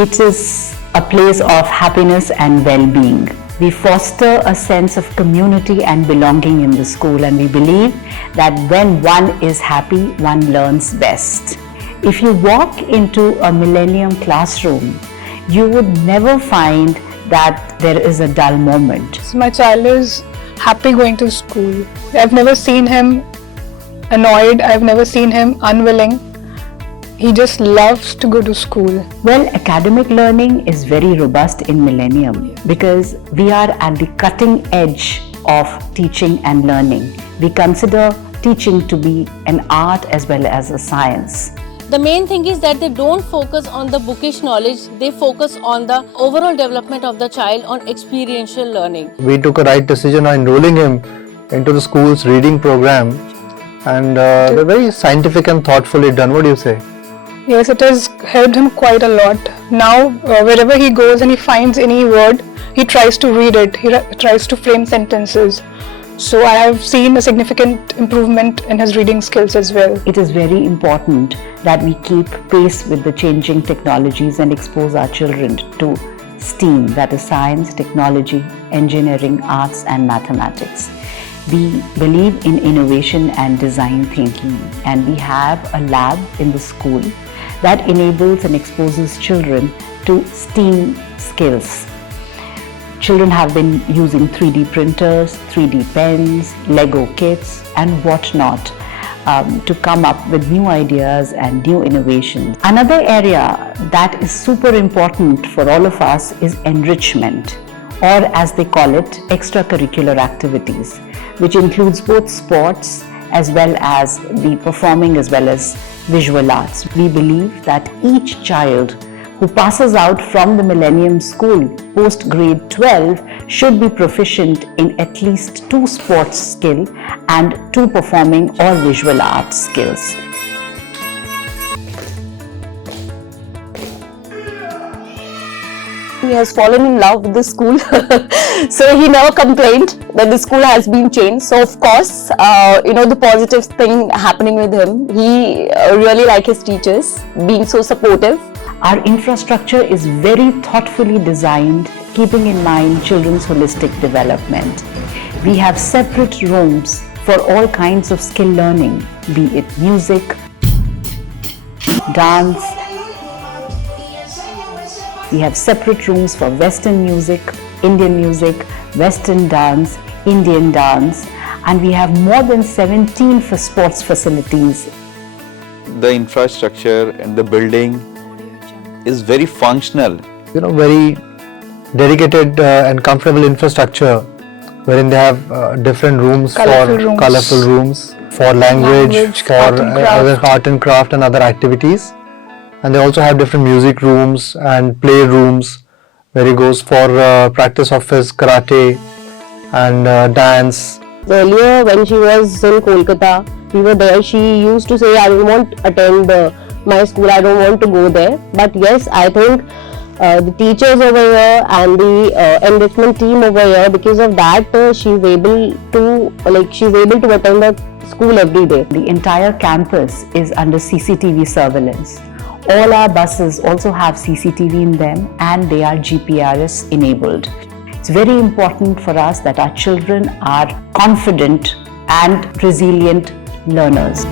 It is a place of happiness and well-being. We foster a sense of community and belonging in the school, and we believe that when one is happy, one learns best. If you walk into a Millennium classroom, you would never find that there is a dull moment. My child is happy going to school. I've never seen him annoyed, I've never seen him unwilling. He just loves to go to school. Well, academic learning is very robust in Millennium because we are at the cutting edge of teaching and learning. We consider teaching to be an art as well as a science. The main thing is that they don't focus on the bookish knowledge, they focus on the overall development of the child on experiential learning. We took a right decision on enrolling him into the school's reading program, and they're very scientific and thoughtfully done. What do you say? Yes, it has helped him quite a lot. Now, wherever he goes and he finds any word, he tries to read it, he tries to frame sentences. So I have seen a significant improvement in his reading skills as well. It is very important that we keep pace with the changing technologies and expose our children to STEAM, that is science, technology, engineering, arts and mathematics. We believe in innovation and design thinking, and we have a lab in the school that enables and exposes children to STEAM skills. Children have been using 3D printers, 3D pens, Lego kits and whatnot to come up with new ideas and new innovations. Another area that is super important for all of us is enrichment, or as they call it, extracurricular activities, which includes both sports as well as the performing as well as visual arts. We believe that each child who passes out from the Millennium School post grade 12 should be proficient in at least 2 sports skills and 2 performing or visual arts skills. He has fallen in love with the school, so he never complained that the school has been changed. So of course, the positive thing happening with him, he really likes his teachers being so supportive. Our infrastructure is very thoughtfully designed, keeping in mind children's holistic development. We have separate rooms for all kinds of skill learning, be it music, dance. We have separate rooms for Western music, Indian music, Western dance, Indian dance, and we have more than 17 for sports facilities. The infrastructure and the building is very functional. Very dedicated and comfortable infrastructure, wherein they have different rooms colorful rooms for language, for art and craft and other activities. And they also have different music rooms and play rooms where he goes for practice of his karate and dance. Earlier when she was in Kolkata, we were there, she used to say, I don't want to attend my school, I don't want to go there. But yes, I think the teachers over here and the enrichment team over here, because of that she's able to attend the school every day. The entire campus is under CCTV surveillance. All our buses also have CCTV in them and they are GPRS enabled. It's very important for us that our children are confident and resilient learners.